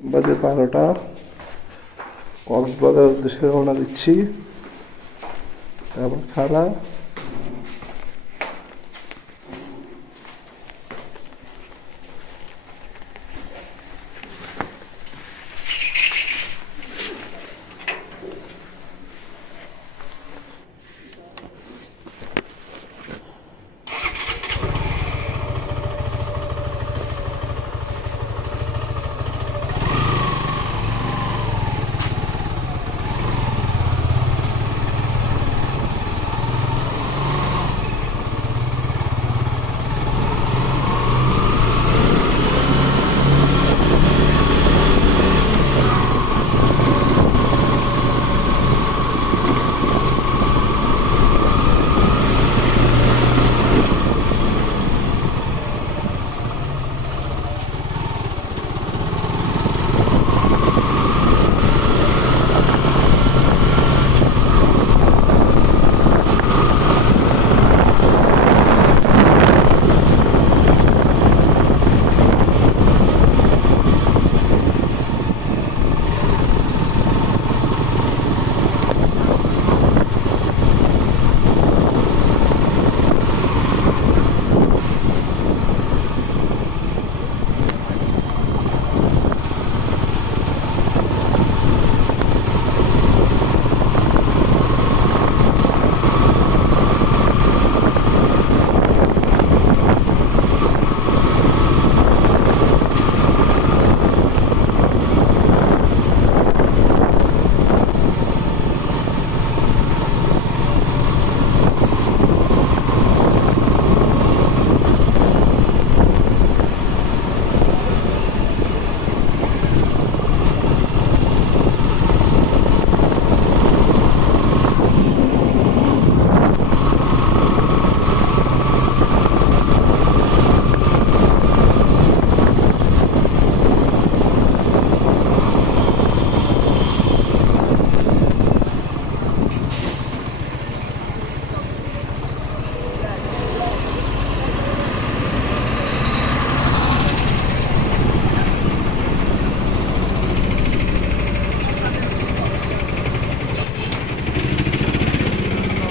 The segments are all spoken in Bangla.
বাজে 12টা, কক্সবাজার উদ্দেশ্যে রওনা দিচ্ছি। আবার খালা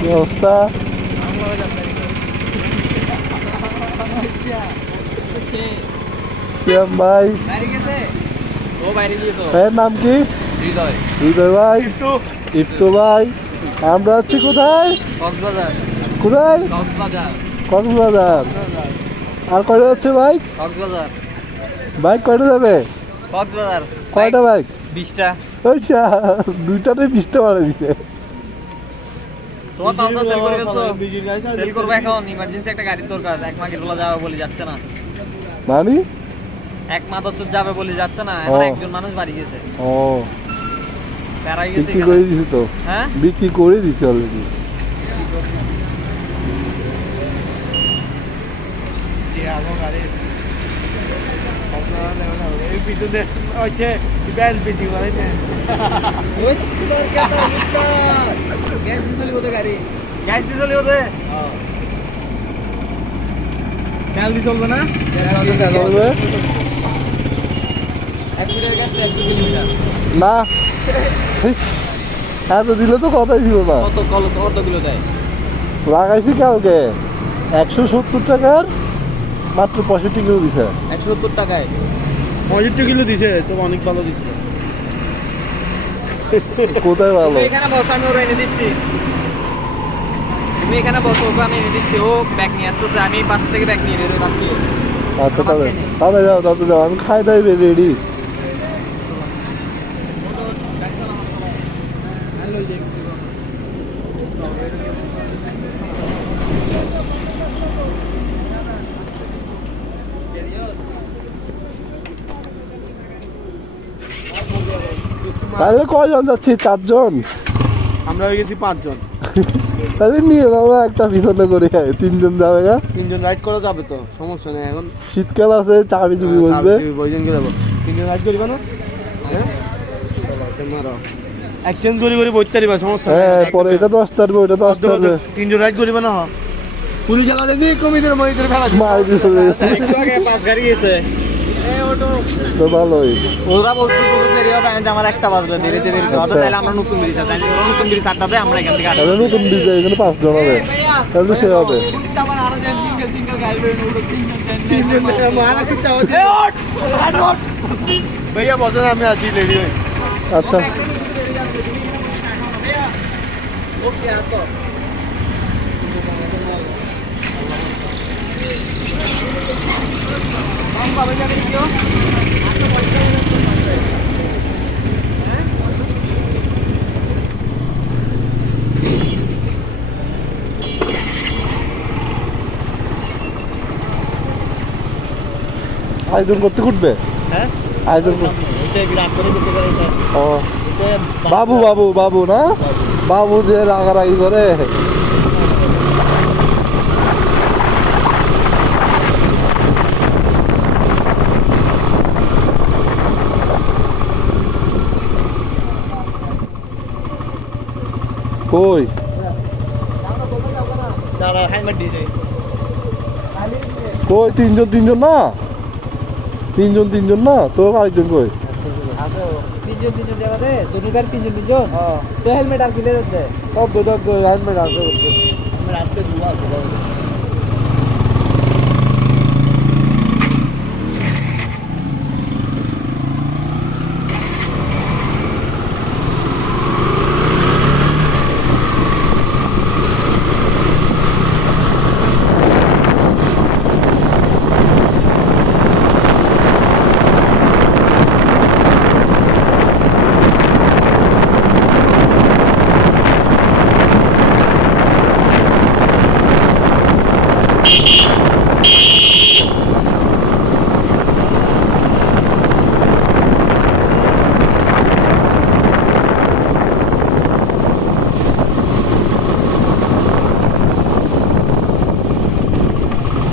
কি অবস্থা? শ্যাম ভাই, ভাইয়ের নাম কি? হৃদয় ভাই, ইফতু ভাই। আমরা আছি কোথায়? কোথায়? কক্সবাজার। আর কয়টা হচ্ছে বাইক? বাইক কয়টা যাবে? কয়টা বাইক? 20টা। আচ্ছা, দুইটাতে 20টা মারা দিছে। তোমার পালসার সেল করে ফেলছো? সেল করবে এখন, ইমার্জেন্সি একটা গাড়ির দরকার। এক মা গেরোলা যাবে বলে যাচ্ছে না। মানে এক মা তো যাবে বলে যাচ্ছে না, এখন একজন মানুষ বাড়ি গেছে। ও, প্যারাই গেছে। বিক্রি করে দিছি তো। হ্যাঁ, বিক্রি করে দিছি অলরেডি। চলবে না? চলবে না, এত দিলে তো কথাই ছিল না। কত কিলো দেয়? লাগাইছি কালকে 170 টাকার মাত্র 65 কিলো দিছে। 170 টাকায় 65 কিলো দিছে তো, অনেক ভালো দিছে। কোথায় ভালো? তুমি এখানে বসো, আমি ওরা এনে দিচ্ছি। তুমি এখানে বসো, ওকে আমি এনে দিচ্ছি। ও ব্যাগ নিয়ে আসতেছে, আমি পাশ থেকে ব্যাগ নিয়ে বেরোই বাদ দিয়ে। আচ্ছা, তাহলে যাও, আমি খাই দাই রেডি। তাহলে কয়জন যাচ্ছি? 4 জন। আমরা হয়ে গেছি 5 জন। তাহলে নিয়ে বাবা একটা পিছনে করে 3 জন যাবে না? 3 জন রাইড করা যাবে তো, সমস্যা নেই। এখন শীতকাল আছে, চাবি চুবি বলবে। 3 জন রাইড করিবা না? হ্যাঁ, এক্সচেঞ্জ করি বইতে পারিবা, সমস্যা নেই। হ্যাঁ, পরে এটা 10 টারবে, ওটা 10 টারবে। 3 জন রাইড করিবা না? পুলিশ আলাদা দিয়ে কমিদের মনিদের ফেলা মার দিছে। একটু আগে 5 গাড়ি গেছে। তো ভালোই। ওরা বলছে তোদের দেরি হবে, আমি যে আমার একটা বাজবে, দেরিতে দেরিতে হবে, তাহলে আমরা নতুন ব্রিজ আছে, ওরা নতুন ব্রিজ 8টাতে, আমরা এখান থেকে তাহলে নতুন বিজয় এখানে 5 জন হবে, তাহলে সে হবে। ভাইয়া বসেন, আমি আছি রেডি হই। আচ্ছা আয়োজন করতে উঠবে, হ্যাঁ আয়োজন করতে। এটা রাত করে দিতে পারে এটা। ও এটা বাবু বাবু বাবু না, বাবু যে রাগারাগি করে। কই দাঁড়া হেলমেট দিয়ে যাই। কই তিনজন না, তিনজন না, তোর আরেকজন কই? তিনজন যাবে রে, দুনিবার তিনজন তো হেলমেট আর কিনে দিতে সব দুটো হেলমেট আছে। আমি রাতে দুয়া আছে।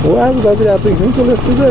ও আমি ভাবি এত এখানে চলে এসছে যে।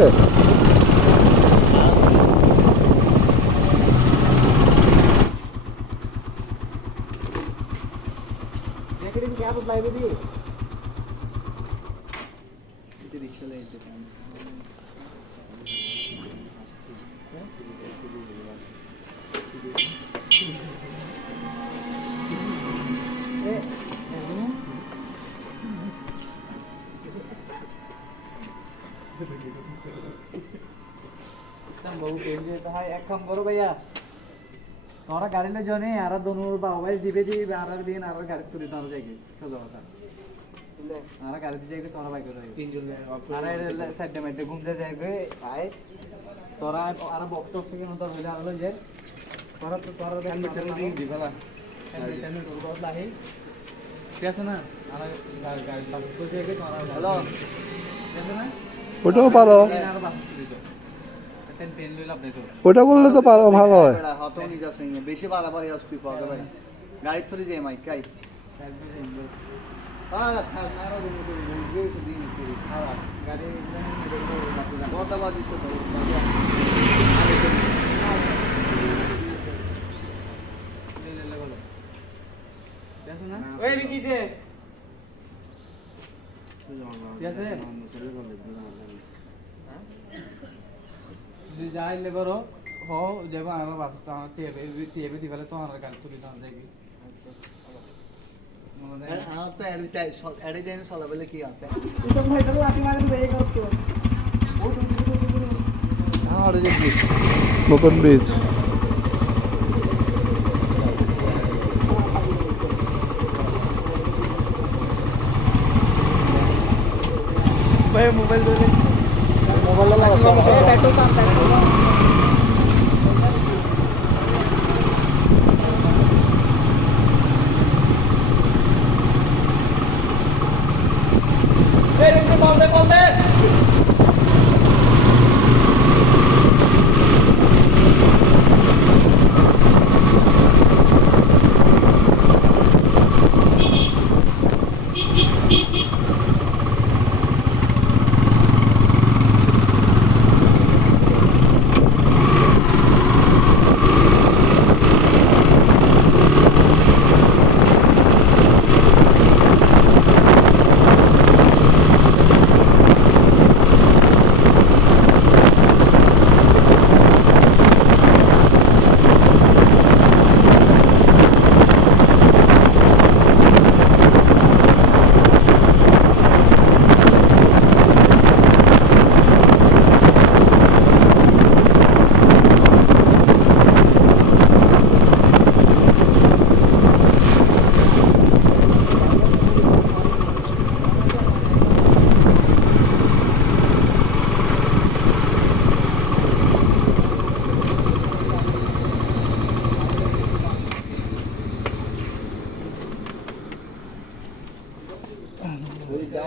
এক কাম করো ভাইয়া, তোরা গাড়ি লে জনে আর দনুর বাবাই দিবে দিবে আর দিন আর গাড়ি তুলি তোরা যাই সোজা কথা আর গাড়ি দিয়ে যাই তোরা বাইক করে তিনজন আর সাইডে মাইডে ঘুমতে যাইবে আয় তোরা আর বক্স টক্স থেকে নতো হইলে আর লই যায় তোরা তো তোরা দেখি দিবালা হেলমেট ওর লাহি ঠিক আছে না আর গাড়ি পাস করে যাইবে তোরা হ্যালো ঠিক আছে না ওটাও পারো, আর বাস তুলি তো তেন পেন লইলা আপনি তো ওটা করলে তো পারো, ভালো হয়। হতো নি যাচ্ছে বেশি বাড়াবাড়ি আসবি পাওয়া ভাই গাড়ি থরি যে মাইক কাই খাজনারও দিন গাড়ি কটা বাজিস তো ওই বিকি দে যাইলে করো হো যাব আমার বাস তো আমার টিএবি দিবালে তো আমার গাড়ি তুলি দাও যাইবি তো এড়ে যাই চলা বলে কি আছে নতুন বীজ মোবাইল বল দে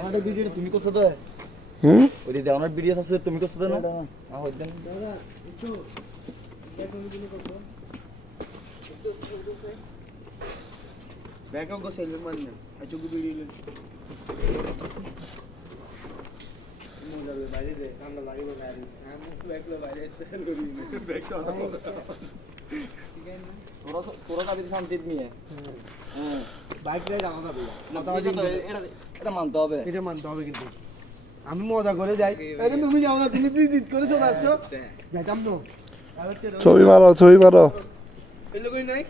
আমাদের ভিডিওটা তুমি করছো তো হুম ওই দিদি আমার ভিডিও আছে তুমি করছো তো না হই দেন ব্যাগ অঙ্ক সেল মারি না আজকে ভিডিও লে বাইরে দে আমরা লাগিব গাড়ি আমি একলা বাইরে স্পেশাল করি ব্যাগ তো তোরা যাবি শান্তি নিয়ে হ্যাঁ বাইক রাইড আমার যাবে এটা মানতে হবে এটা মানতে হবে কিন্তু আমি মজা করে যাই এই তুমি যাও না তুমি জিদ করে চলে আসছো যাইতাম তো ছবি মারো এই লোকই নাই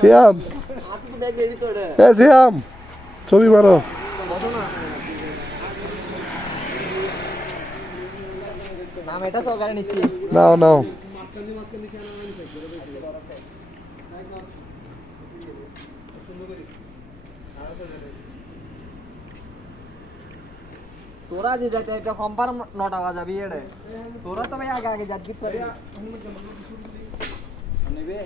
সিয়াম হাতে তো ব্যাগ রেডি তো এটা এ সিয়াম ছবি মারো বসো না নাম এটা সহকারে নিচ্ছি নাও তোরা যে যাইতে এটা কনফার্ম 9টা বাজাবি এড়ে তোরা তো ভাই আগে যাচ্ছি করে নেবে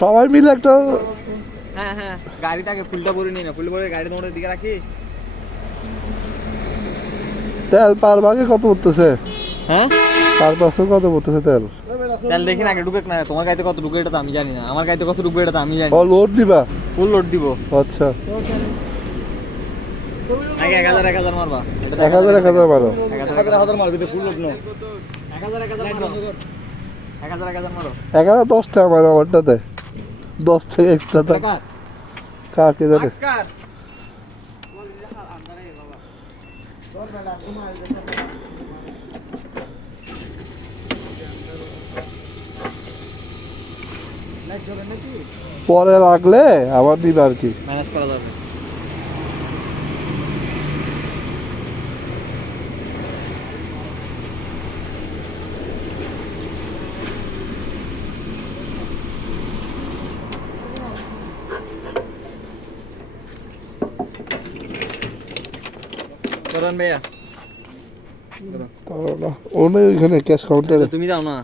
সবাই মিলে একটা হ্যাঁ গাড়িতে আগে ফুলটা ভরে নি না ফুল ভরে গাড়ি তোমাদের দিকে রাখি তেল পার ভাগে কত পড়তেছে হ্যাঁ পার পাশে কত পড়তেছে তেল তেল দেখি না আগে ঢুকে না তোমার গাড়িতে কত ঢুকে এটা তো আমি জানি না আমার গাড়িতে কত ঢুকে এটা তো আমি জানি ও লোড দিবা ফুল লোড দিব আচ্ছা আগে 1000 মারবা এটা 1000 মারো 1000 মারবি তো ফুল লোড নো 1000 মারো 1000 মারো 10 টাকা মারো আমারটাতে 10 টাকা এক্সট্রা দেয় টাকা কাকে জানে আজকার পরে লাগলে আবার দিবা আর কি ম্যানেজ করা যাবে করুন ভাইয়া ওনে ওইখানে ক্যাশ কাউন্টারে তুমি যাও না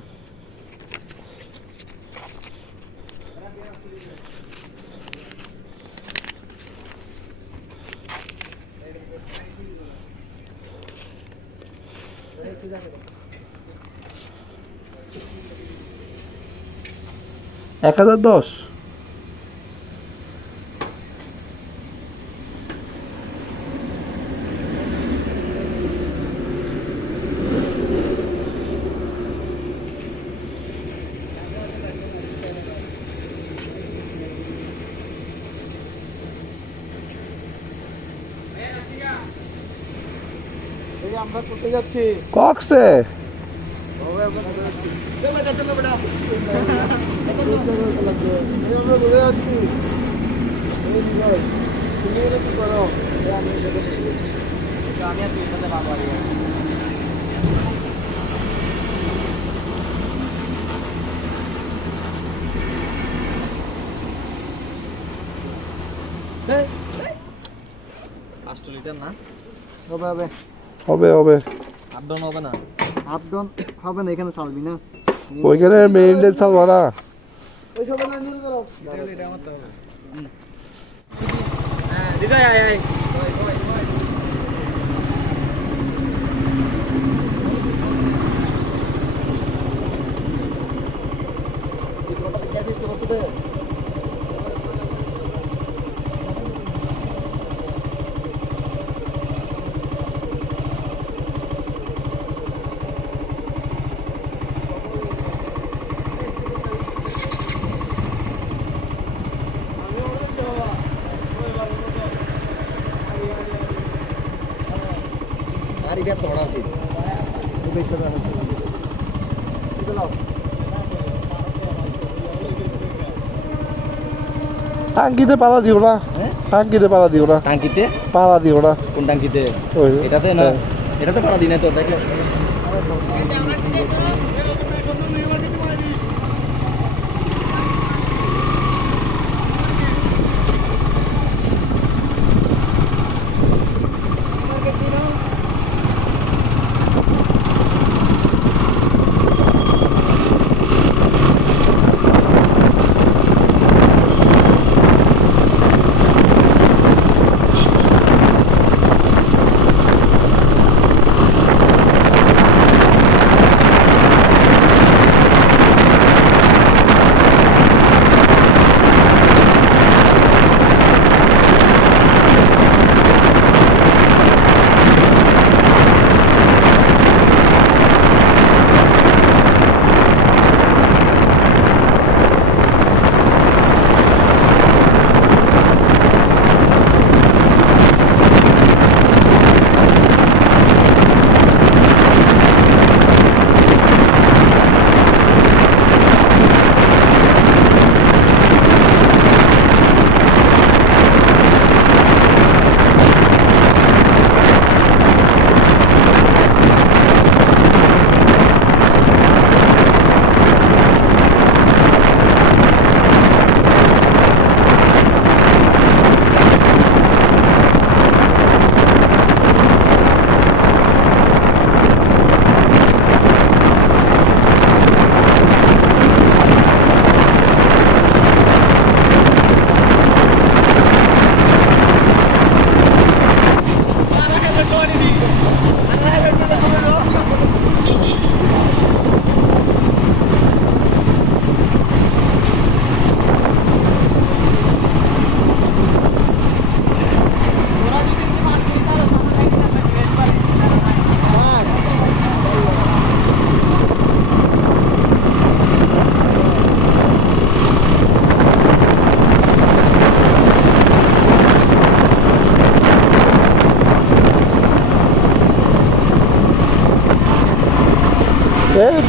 এক 1010 এই আমরা করতে যাচ্ছি কক্সে লিটার না হবে হবে আপ ডাউন হবে না আপ ডাউন হবে না এখানে চালবি না ওইখানে মেইনটেন্স চালবা না ওই সব না নিয়ে দাও এটা আমার তো হবে হ্যাঁ দিদা আয় गाड़ी भी थोड़ा सी টাঙ্কিতে পালা দিও না টাঙ্কিতে পালা দিও না টাঙ্কিতে পালা দিও না কোন টাঙ্কিতে ওই এটাতে না এটাতে পারা দিই না তো দেখে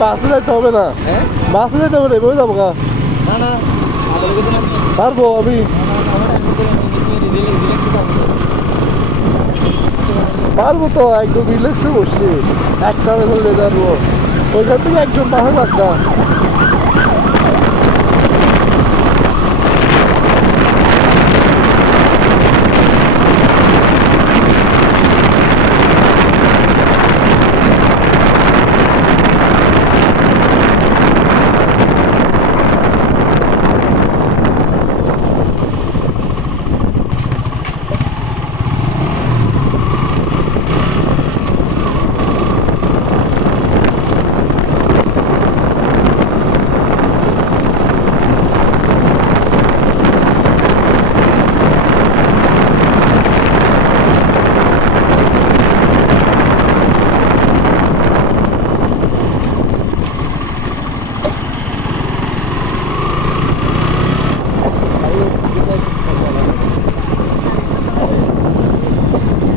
বাসে যাইতে হবে না, হ্যাঁ বাসে যাইতে হবে না, এভাবে যাবো গা। না না ভালো লেগেছে না পারবো আমি, পারবো তো, একদম রিল্যাক্সে বসছি, একটানে ধরে যাবো ওইখান থেকে একদম পাশে যাচ্ছা।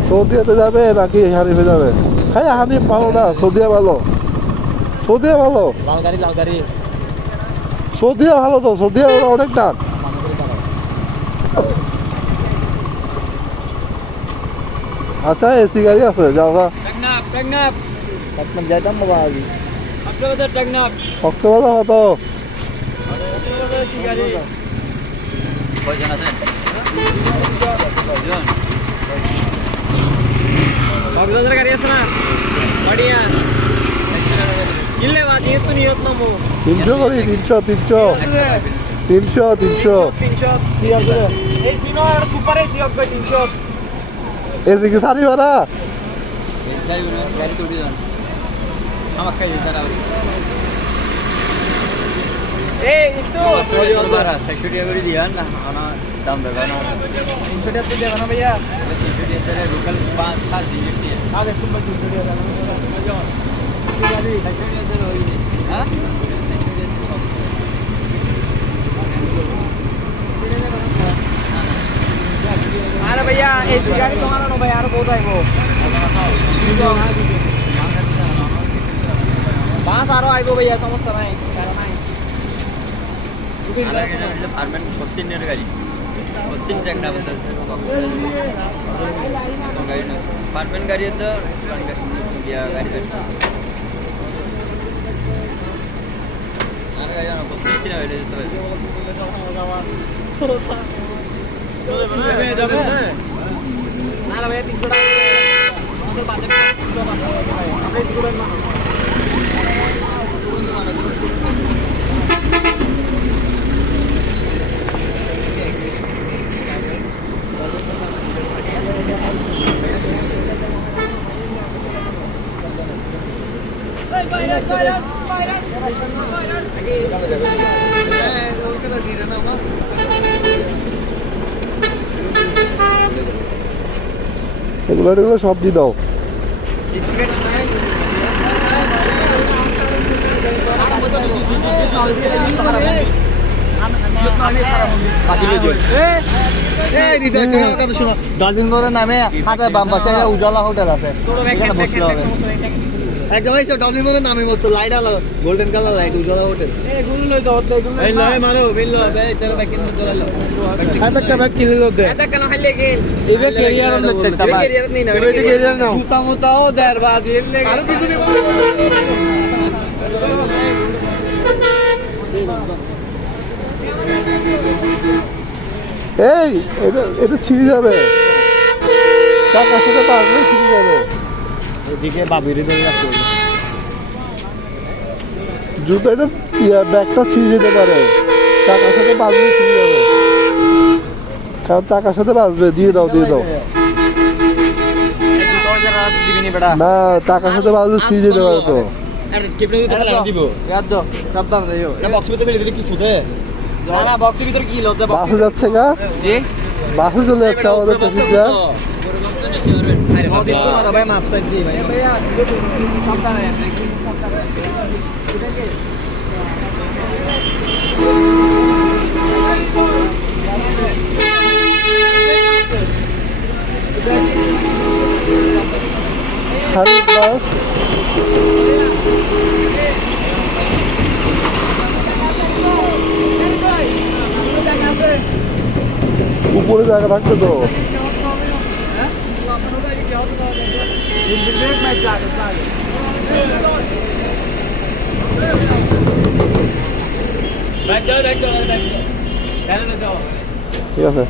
সৌদিয়াতে যাবে নাকি হানিফে যাবে? হ্যাঁ হানিফ ভালো না, সৌদিয়া ভালো, সৌদিয়া ভালো, লাল গাড়ি সৌদিয়া ভালো তো, সৌদিয়া অনেক ডাক। আচ্ছা এসি গাড়ি আছে, যাও গা। যাইতাম বাবা আজ কক্সবাজার কত? কয়জন আছেন? কক্সবাজার গাড়ি আছে না? বাড়িয়া কিনলে বাজি তো নিয়ত নামো 300 করি, 300 এই সিনো আর সুপার এসি হবে 300 এসি কি সারি ভাড়া? গাড়ি তো উঠে যান আমার কাছে তারা এই একটু 600 টাকা করে দিয়ান না ana দাম দেবে না 300 টাকা দিয়ে দেবে না ভাইয়া 300 টাকা লোকাল 5 7 দিন দিয়ে আগে তুমি 300 টাকা দাও গাড়ি 600 টাকা দিয়ে হই হ্যাঁ अरे भैया एसी गाड़ी तुम्हारा नो भाई यार बहुत आएगो बास आरो आएगो भैया समस्या नहीं फार्मेन 14 এর গাড়ি 14 ট্রাক না বলতে গাড়ি না ফার্মেন গাড়ি তো ইয়া গাড়ি আরে গাড়ি না 14 না হইলে তো যাবে না না ভাই 300 টাকা আমাদের বাজেট আমরা স্টুডেন্ট মানুষ এগুলো সব দিয়ে দাও। ডালবিন মোড়ের নামে হাতে বাম পাশে উজালা হোটেল আছে, এখানে বসলে হবে। একদম এই ডালবিন মোড়ের নামে মতো লাইট আলো গোল্ডেন কালার লাইট উজালা হোটেল। এই লয় মারো বিল্লো বে তেরা ব্যাকিন মত লালো এত কা ব্যাগ কিনে লো দে এত কেন খাইলে গেল ইবে ক্যারিয়ার অন লতে তাবা ক্যারিয়ার নেই না এটা ক্যারিয়ার নাও জুতা মুতাও দরবাজি এলে আর কিছু নেই এই এটা ছিঁড়ে যাবে, টাকার সাথে পারলে ছিঁড়ে যাবে। এদিকে বাবিরে ধরে রাখতে হবে। জুতো এটা ব্যাগটা ছিঁড়ে যেতে পারে, টাকার সাথে বাঁচবে ছিঁড়ে যাবে, কারণ টাকার সাথে বাঁচবে। দিয়ে দাও না, টাকার সাথে বাঁচবে ছিঁড়ে যেতে পারে তো। আরে কেপড়ে দিতে ফেলা দিব ইয়াদ দাও সাবধান যাইও না বক্স ভিতরে ফেলে দিলে কি সুদে না না বক্সের ভিতরে কি লতে বাসে যাচ্ছে গা, জি বাসে চলে যাচ্ছে আমাদের প্যাসেঞ্জার। আরে বাবা দিছো মারো ভাই মাপ সাইড দি ভাই ভাইয়া সাবধান এটা কি হানিফ বাস উপরে জায়গা থাকবে তো। ঠিক আছে,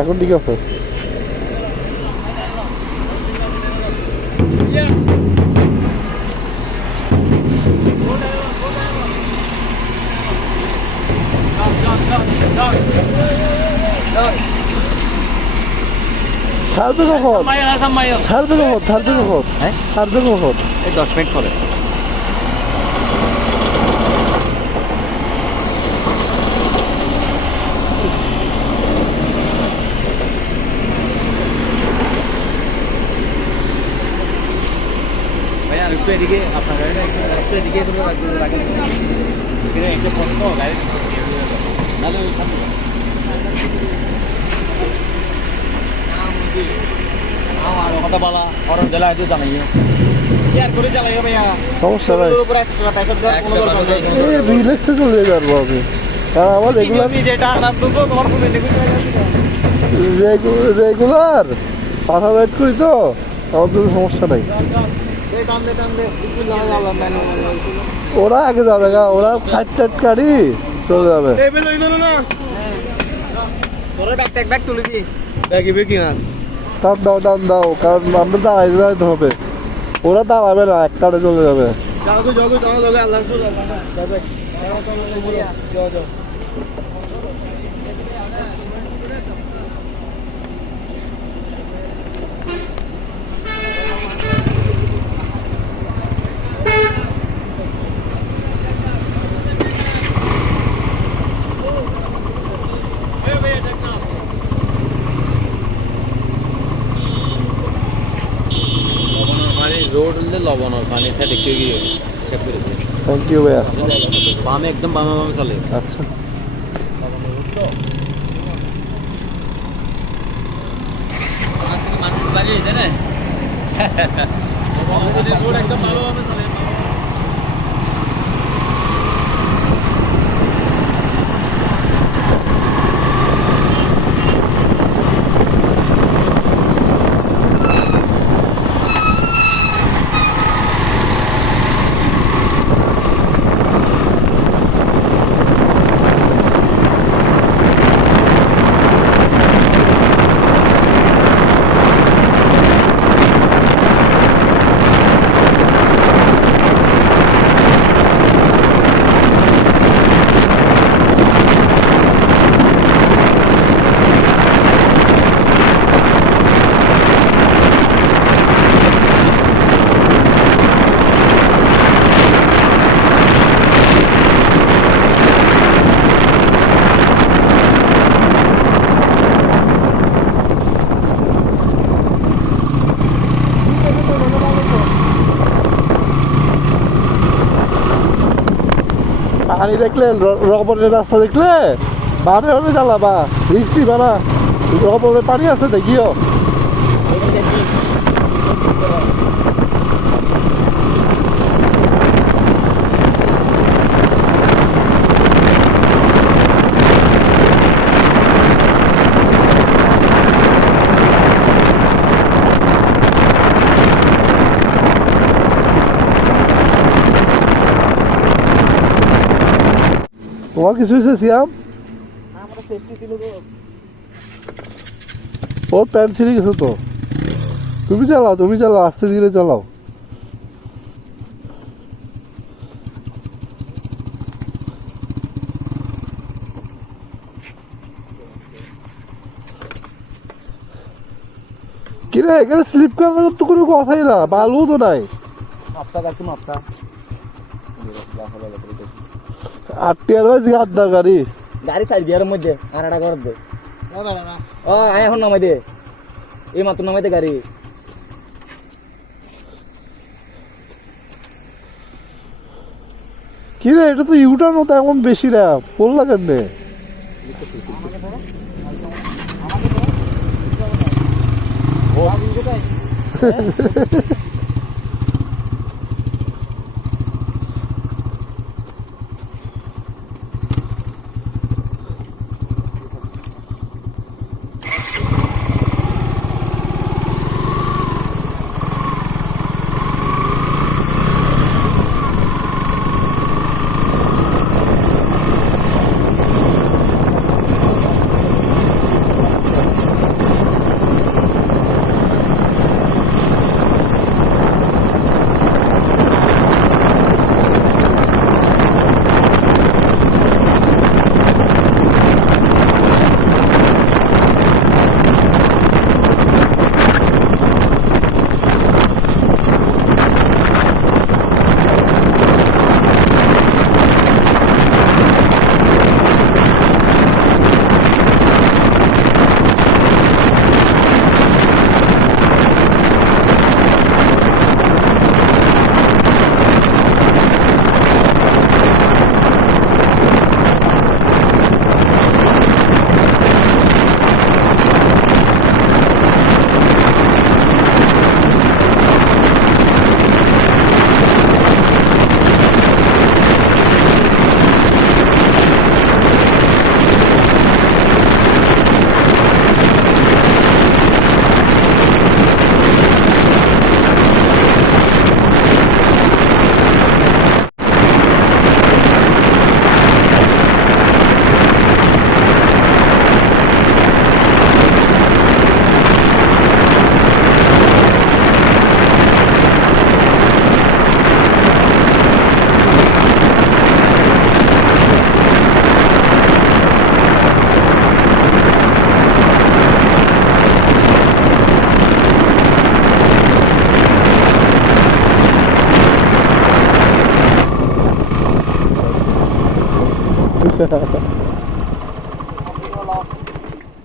এখন ঠিক আছে। ছাড়বে কখন? ছাড়বে কখন? ছাড়বে কখন? হ্যাঁ? ছাড়বে কখন? এই 10 মিনিট পরে। ভাইয়া আর একটু এদিকে আপনার গাড়িটা একটু এদিকে করে রাখেন। একটু ফটো তো গাড়ি নালে আমার কথা বলা অরণ জেলা হয়তো জানাইও শেয়ার করে চালাইও ভাইয়া সমস্যা নাই, পুরো এক্সট্রা পয়সা দেওয়ার কোনো দরকার নেই। রিল্যাক্সে চলে যাবো আমি, কারণ আমার রেগুলার যেটা আনার তো তোমার ফোনে রেগুলার পাঠা রাইড করি তো, আমার তো সমস্যা নাই। ওরা আগে যাবে গা, ওরা ফাইট টাইট গাড়ি চলে যাবে। ব্যাগ তুলে দি টান দাও টান দাও, কারণ আমরা দাঁড়াইতে যাইতে হবে, ওরা দাঁড়াবে না, একটারে চলে যাবে। রোড হলে লবণের পানি খেয়ে দেখতে গিয়ে সেভ করেছে। থ্যাংক ইউ ভাইয়া। বামে একদম বামে বামে চলে আচ্ছা, মানুষ বাড়ি জানে রোড একদম ভালোভাবে চলে। পানি দেখলে, রবরের রাস্তা দেখলে বামে হবে চালাবা, রিক্স দিবা না। রবরের পানি আছে দেখিও। তোমার কিছু হয়েছে সিয়াম? ওর প্যান্ট ছিঁড়ে গেছে তো। তুমি চালাও, তুমি চালাও, আস্তে ধীরে চালাও। কিরে এখানে স্লিপ করার তো কোনো কথাই না, বালু তো নাই। আটটি আর আড্ডার গাড়ি গাড়ি সাইড বিয়ার মধ্যে আর একটা ঘর দে ও আয় এখন নামাই দে, এই মাত্র নামাই দে গাড়ি। কিরে এটা তো ইউটার মতো এমন বেশি না, পড়লা কেন?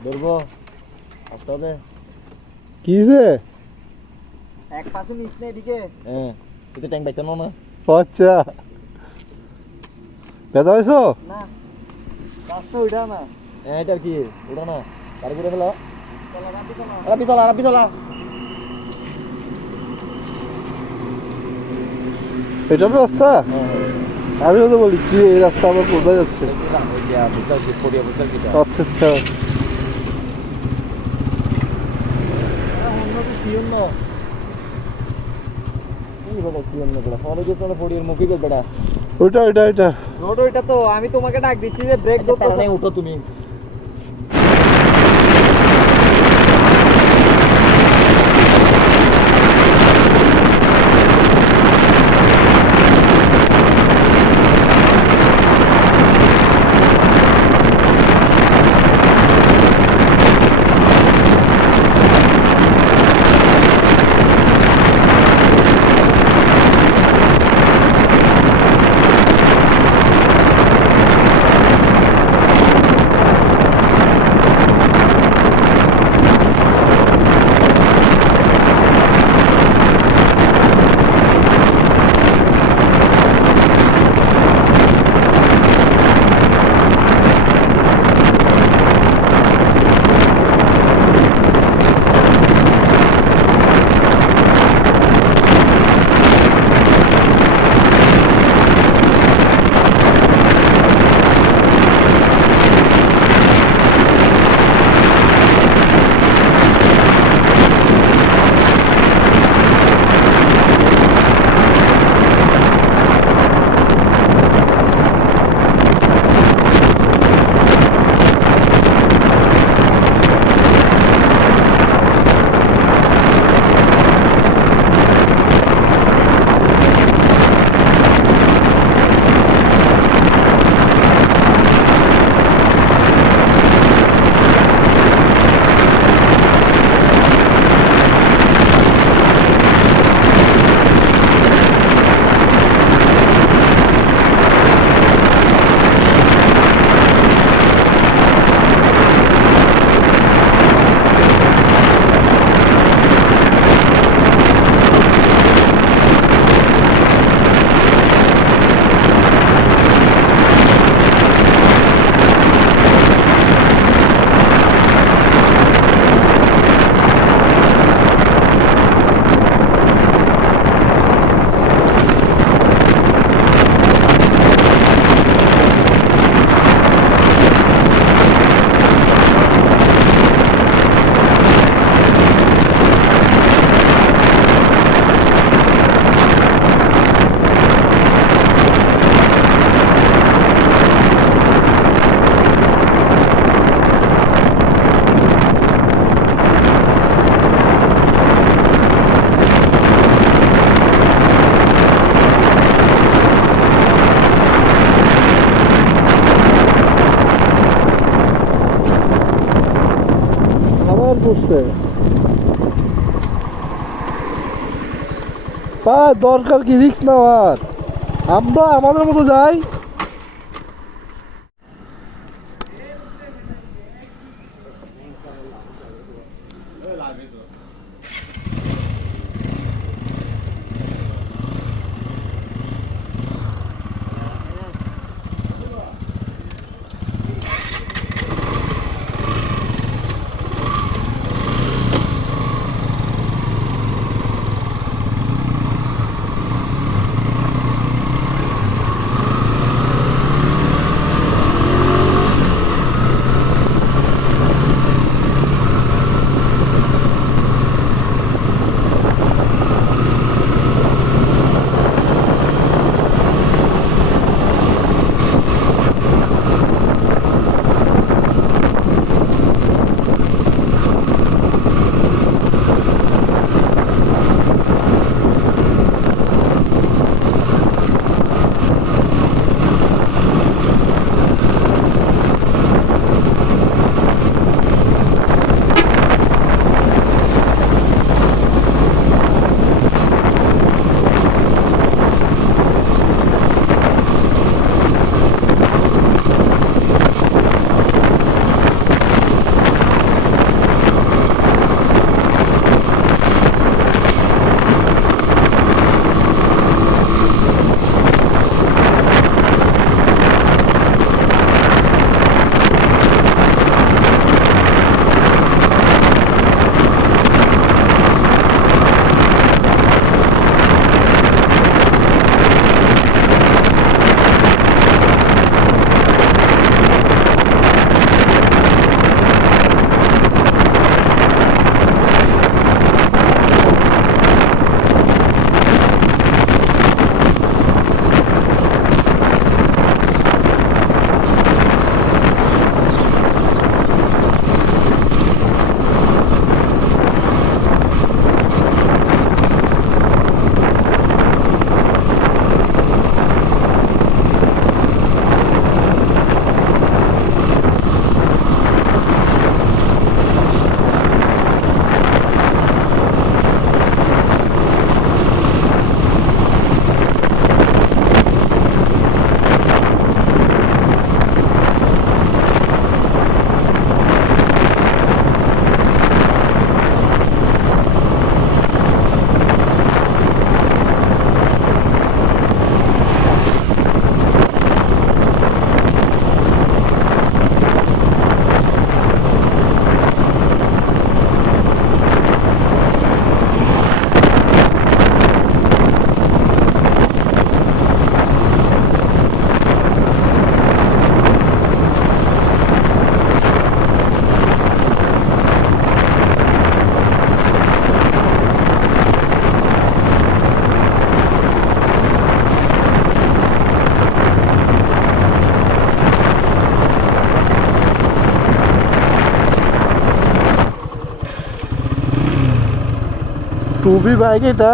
ধরবো আসতে হবে। কি যে এক পাশে নিস না এদিকে। হ্যাঁ তুই তো ট্যাঙ্ক বাইতানো না। আচ্ছা ব্যথা হয়েছো? না রাস্তা ওইটা না। হ্যাঁ এটা কি ওটা না গাড়ি ঘুরে ফেলো। আরাপি চলা। এটা তো রাস্তা? আমি তো বলি কি এই রাস্তা আবার কোথায় যাচ্ছে? আচ্ছা আচ্ছা ওইটা রোড ওইটা তো আমি তোমাকে ডাক দিচ্ছি যে ব্রেক ধরতে উঠো তুমি। করছে পা দরকার কি রিস্ক নেওয়ার আমরা আমাদের মতো যাই টুবি বাইক এটা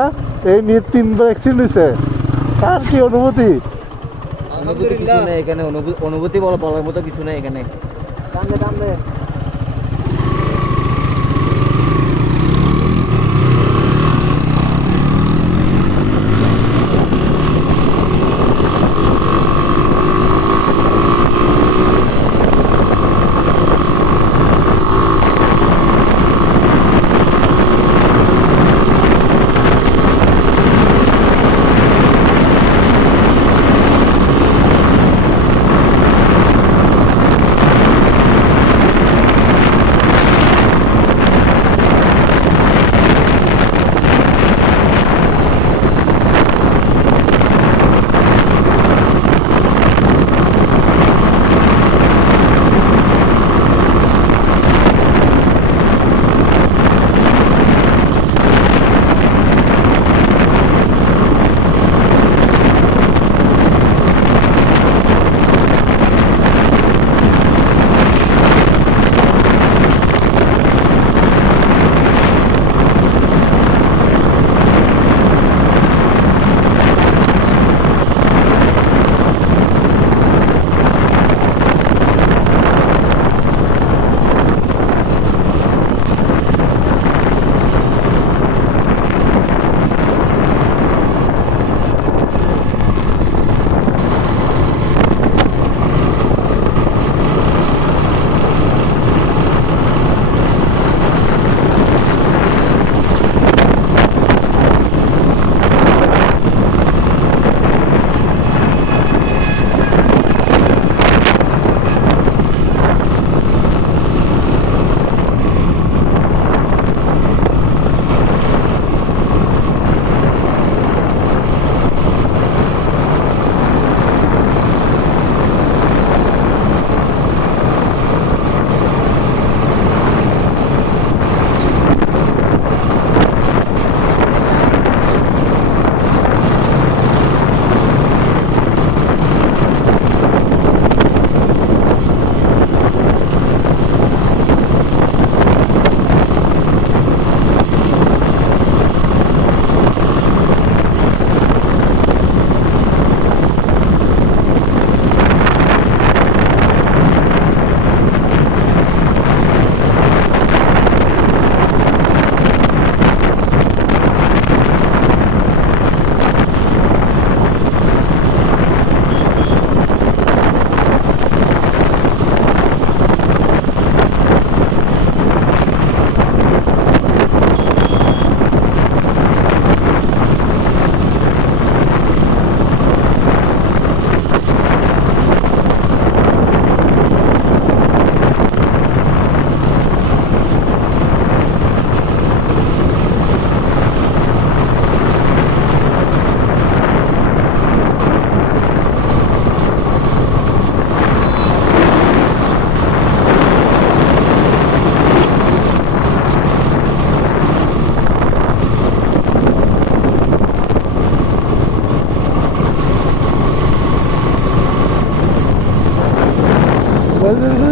এই নিয়ে 3বার অ্যাক্সিডেন্ট হয়েছে। কার কি অনুভূতি? অনুভূতি কিছু নেই এখানে, অনুভূতি বলার মতো কিছু নেই এখানে। কান্দে কান্দে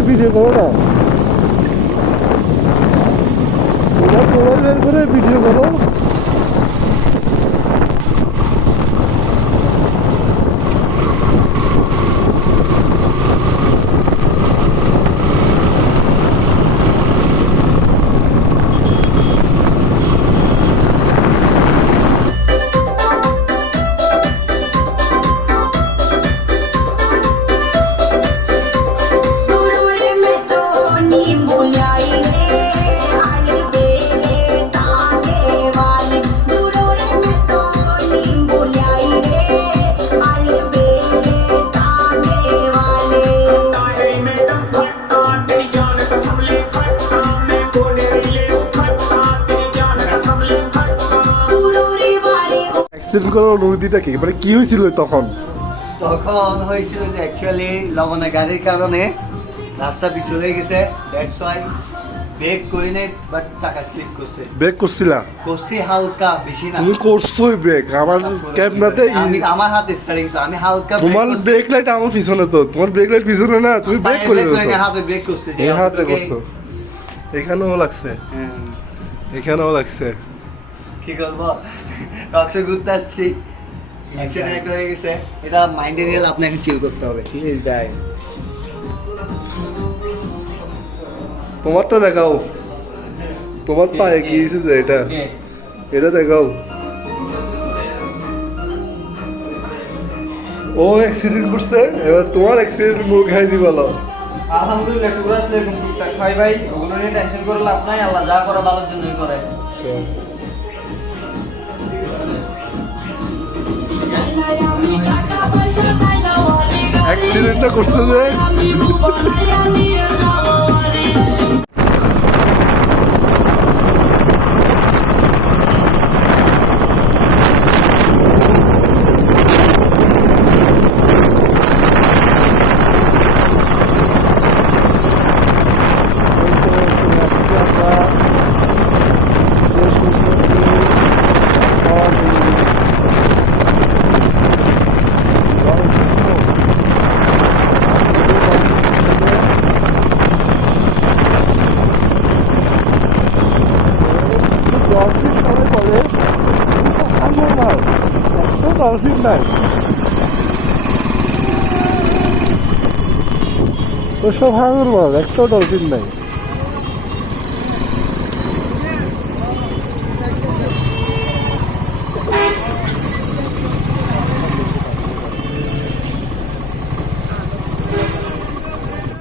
ভিডিও করো না, মোবাইল বের করে ভিডিও করো। অ্যাক্সিডেন্ট করার অনুভূতিটা কি, মানে কি হয়েছিল তখন? তখন হয়েছিল যে অ্যাকচুয়ালি লবণে গাড়ির কারণে রাস্তা পিছলে গেছে, দ্যাটস ওয়াই ব্রেক করি নাই, বাট চাকা স্লিপ করছে। ব্রেক করছিলা? করছি হালকা, বেশি না। তুমি করছোই ব্রেক, আমার ক্যামেরাতে আমার হাতে স্টারিং, তো আমি হালকা তোমার ব্রেক লাইট আমার পিছনে, তো তোমার ব্রেক লাইট পিছনে না, তুমি ব্রেক করে দিয়েছো। হাতে ব্রেক করছে, এই হাতে করছো, এখানেও লাগছে, হ্যাঁ এখানেও লাগছে। কি করবো রক্স ঘুরতে আসছি অ্যাক্সিডেন্ট একটা হয়ে গেছে এটা মাইন্ডে নিয়ে আপনাকে চিল করতে হবে যাই তোমারটা দেখাও তোমার পায়ে কি হয়েছে এটা এটা দেখাও ও অ্যাক্সিডেন্ট করছে এবার তোমার অ্যাক্সিডেন্ট মুখ খাই দি বলো আলহামদুলিল্লাহ টুকরা আসলে এরকম টুকটাক হয় ভাই ওগুলো নিয়ে টেনশন করে লাভ নাই আল্লাহ যা করে ভালোর জন্যই করে অ্যাক্সিডেন্টটা করছে যে ডলফিন নাই ওসব হাঙর মাছ একটাও ডলফিন নাই